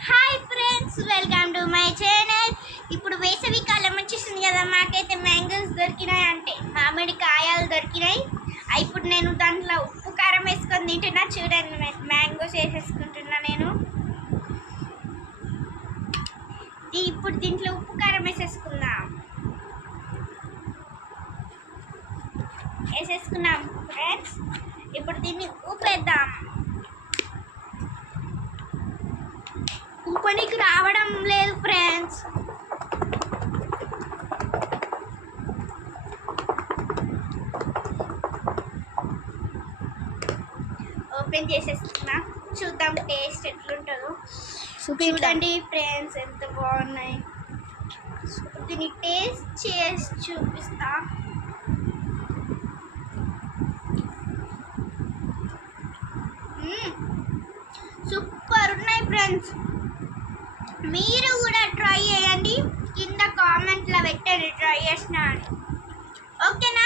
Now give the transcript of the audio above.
Hi friends, welcome to my channel. ఇప్పుడు వేసవి కాలం వచ్చేసింది కదా, మాకైతే మ్యాంగోస్ దొరికినాయి, అంటే మామిడి కాయలు దొరికినాయి. ఇప్పుడు నేను దాంట్లో ఉప్పు కారం వేసుకొని తింటున్నా. చూడండి, మ్యాంగోస్ వేసేసుకుంటున్నా నేను. ఇప్పుడు దీంట్లో ఉప్పు కారం వేసేసుకున్నాం ఫ్రెండ్స్. ఇప్పుడు దీన్ని ఊపేద్దాం. ఊపనికి రావడం లేదు ఫ్రెండ్స్. ఓపెన్ చేసేస్తున్నా, చూద్దాం టేస్ట్ ఎట్లుంటుందో. చూడండి ఫ్రెండ్స్, ఎంత బాగున్నాయి. దీన్ని టేస్ట్ చేసి చూపిస్తా. సూపర్ ఉన్నాయి ఫ్రెండ్స్. మీరు కూడా ట్రై చేయండి, కింద కామెంట్లో పెట్టండి ట్రై చేసిన అని. ఓకేనా?